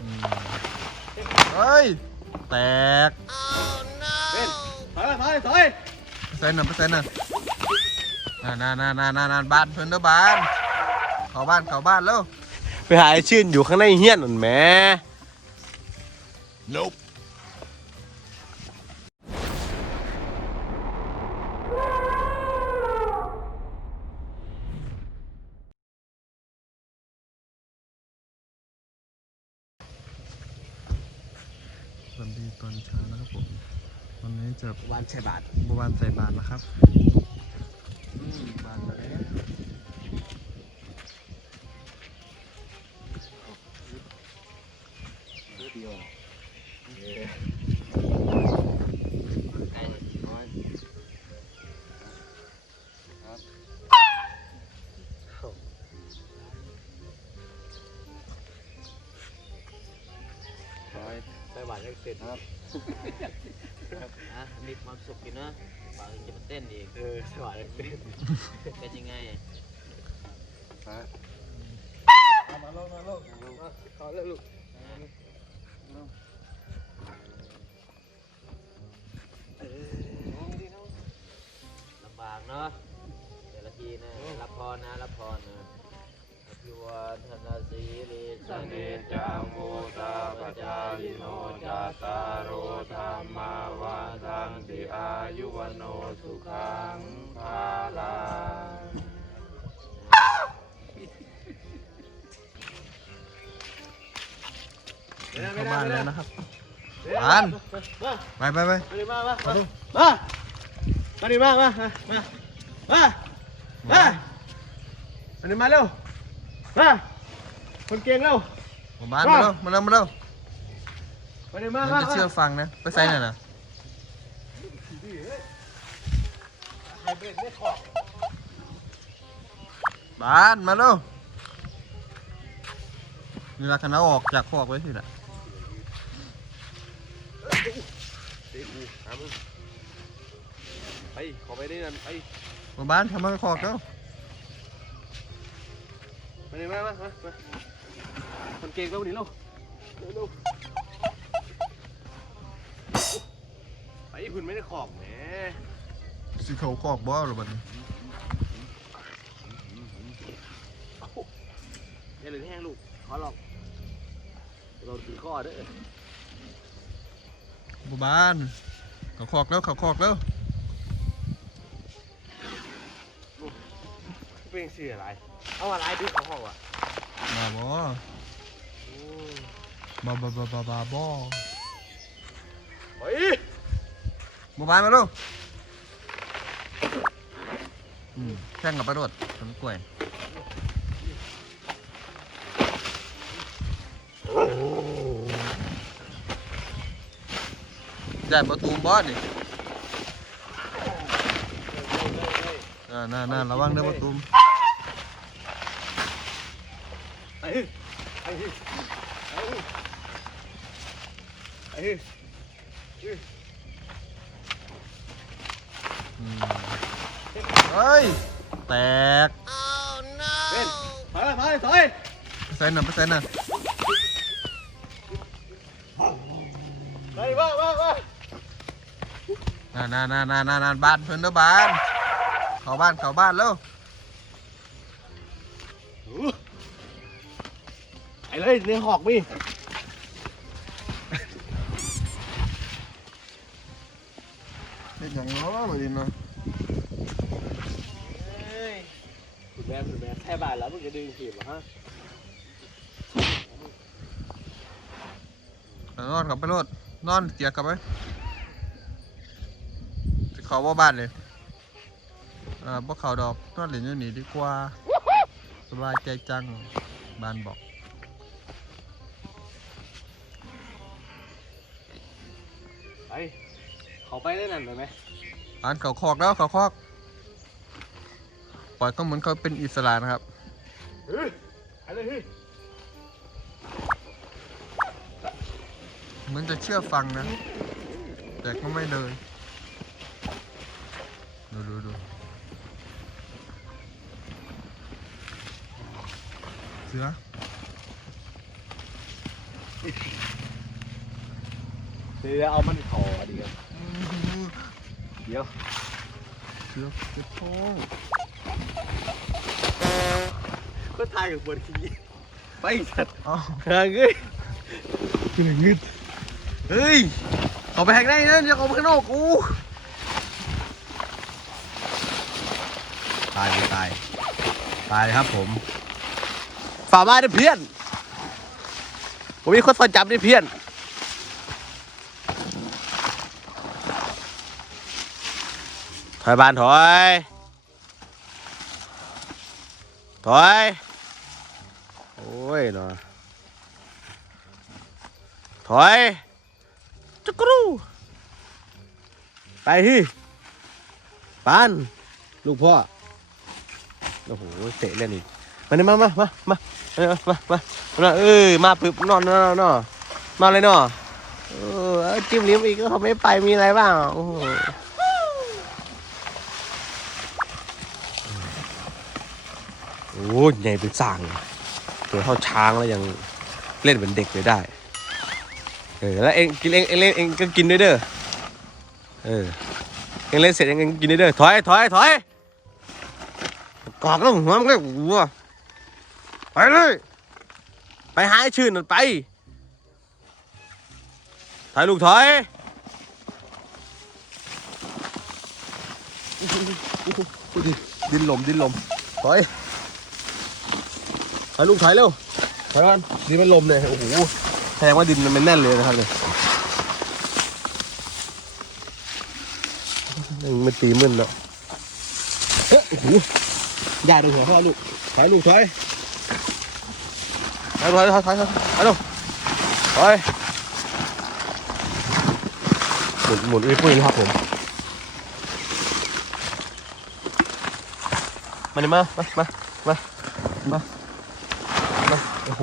อืมเฮ้ย แตกเป็นถอยถอยถอยเปอร์เซ็นต์น่ะเปอร์เซ็นต์น่ะน่าน่าน่าน่าน่าน่าบ้านเพิ่นเด้อบ้าน เข้าบ้านเข้าบ้านแล้วไปหาไอ้ชื่นอยู่ข้างในเฮี้ยนนั่นแหม nope ผมวันนี้จะวันใช่บาทบวานใส่บาตรนะครับอืมบาตรมาแล้วเดียวไอ้น้อยร้อยใส่บาทให้เสร็จครับ อะมีความสุขอยู่นะปากจะมาเต้นอีกเออใส่บาทให้เสร็จเป็นยังไงมาลงมาลงขอเลิกลูกลำบากเนาะแต่ละทีนะรับพรนะรับพรนะอภิวาทนาสีริสเนจังโมตาปจาลิโนจั ตตารโอธรรมาวาทังติอายุวโนสุขังภาลังเข้าบ้านแล้วนะครับมาบ้านมาไปไปไปมาดิมามามามามาดิมามามามามามามาดิมาเร็วมาคนเก่งเร็วหมู่บ้านมาเร็วมาเร็วมาเร็ว มาดิมามันมาจะเชื่อฟังนะ ไปใส่หน่อยนะบ้านมาเร็วมีเวลาคันเอาออกจากคอกไว้สิล่ะเด็กกูหามึงไปขอไปได้นั่นไปหมู่บ้านทำมาคอกแล้วมาดิมามามามาคนเก่งเร็วดิเร็วเร็วเร็ว คุณไม่ได้ขอบแหมสิเขาคอกบ่หรือบัดนี้อย่าเหลือแห้งลูกขอหรอกเราตีข้อเด้อหมู่บ้านเขาคอกแล้วเขาคอกแล้วเป็นเสียอะไร เอาอะไรดูเขาห้องอะมาบ่โอ้บาบาบาบาบาบ่เฮ้ย หมู่บ้านมาเร็วอืมแข่งกับประโดต้นกล้วยใหญ่ประตูบอสนี่อ่าน่าน่าระวังเด้อประตูไอ้ไอ้ไอ้ เฮ้ย แตกเป็นถอยถอยถอยเปอร์เซ็นต์น่ะเปอร์เซ็นต์น่ะไปว่าว่าว่าน่าน่าน่าน่าน่าน่าบ้านเพิ่นเด้อบ้าน เข้าบ้านเข้าบ้านแล้วไอ้เลยในหอกมี งจะดึงขีบเหรอฮะเอานอนกลับไปโลดนอนเตียกกลับไปสิเขาบ่บ้านเลยอ่าบ่เข้าดอกนอนเล่นอยู่นี่ดีกว่าสบายใจจังบ้านบอกไปเขาไปได้นั่นเลยไหมบ้านเขาคอกแล้วเขาคอกปล่อยก็เหมือนเขาเป็นอิสระนะครับ จะเชื่อฟังนะ แต่ก็ไม่เลย ดูดูดูเสือนี่เดี๋ยวเอามันถอดีครับเดี๋ยวเสือเสือท้องก็ทายกับบนขี้ไปสัตว์อ้าวหางเอ้ยเหนื่อยงึด เฮ้ยเขาไปแหกได้นะเดี๋ยวเขาไปข้างนอกกูตายกูตายตายเลยครับผมฝ่าบาได้เพี้ยน ผมมีคนสอนจับได้เพี้ยนถอยบ้านถอยถอยโอ้ยเนาะถอย จักรูไปฮิปาน ลูกพ่อ โอ้โห เตะเล่นอีก มาเนี่ยมามามามามามาเออมาปึ๊บนอนนอนนอนมาเลยนอนเออจิ้มลิ้มอีกก็เขาไม่ไปมีอะไรบ้างโอ้โหใหญ่เป็นสั่งตัวเท่าช้างแล้วยังเล่นเหมือนเด็กเลยได้ เออแล้วเองกินเองเองเล่นเองก็กินด้วยเด้อเออเองเล่นเสร็จเองก็กินด้วยเด้อถอยถอยถอยกอกแล้วหัวมันก็วัวไปเลยไปหาไอ้ชื่นนั่นไปถอยลูกถอยดินลมดินลมถอยถอยลูกถอยเร็วถอยก่อนดินมันลมเลยโอ้โห แสดงว่าดินมันแน่นเลยนะครับเนี่ยนี่มันตีมึนเนาะเฮ้ยโอ้โหยาดูหัวพ่อลูกถอยลูกถอยถอยถอยถอยถอยถอยถอยลูกถอยหมุนหมุนอุ้ยปุ้ยนะครับผมมาดิมามามามามามาโอ้โห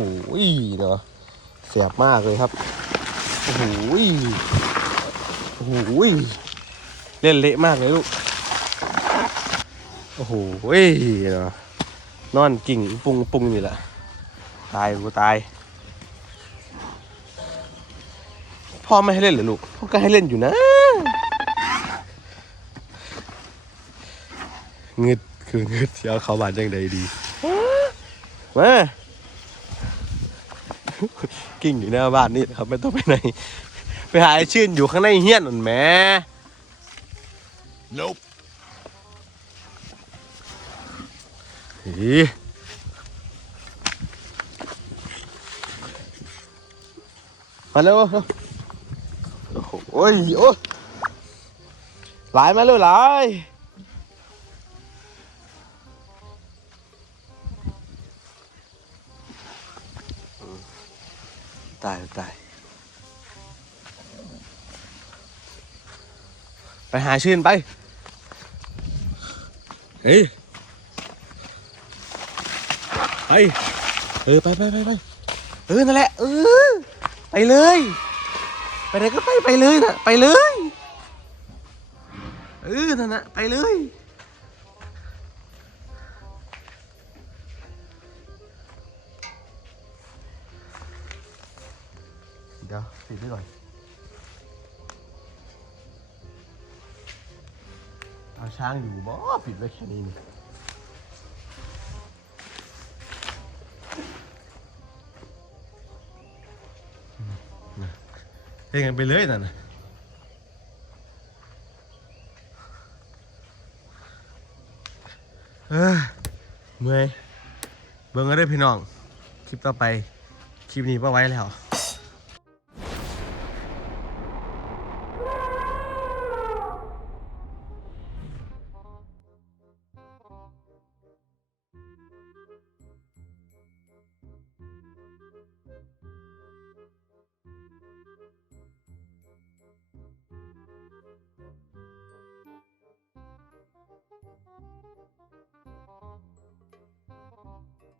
เนาะ สียบมากเลยครับ โอ้โหโอ้โหเล่นเละมากเลยลูก โอ้โหเนาะนอนกิ่งปุงปุงนี่แหละ ตายกูตาย พ่อไม่ให้เล่นเหรอลูก พ่อก็ให้เล่นอยู่นะเงึดคือเงึดเสียวเขาบานจังใดดีมา กิ้งอยู่หน้าบ้านนี่นะครับไม่ต้องไปไหน ไปหาไอ้ชื่นอยู่ข้างในเฮี้ยนนั่นแหม nope อีมาเร็วเร็วโอ้โหโอ้ยโอ้ยหลายมาเร็วหลาย ตายตาย ไปหาชื่นไป เฮ้ยไปเออไปไปไปไปเออนั่นแหละเออไปเลย ไปไหนก็ไปไปเลยนะไปเลย เออนั่นนะไปเลย ปิดไว้ก่อนเอาช้างอยู่บ่ปิดไว้แค่นี้นี่เล่นกันไปเลยนั่นน่ะเอ้ยเมื่อยเบิ่งกันเด้พี่น้อง คลิปต่อไป คลิปนี้ป้าไว้แล้ว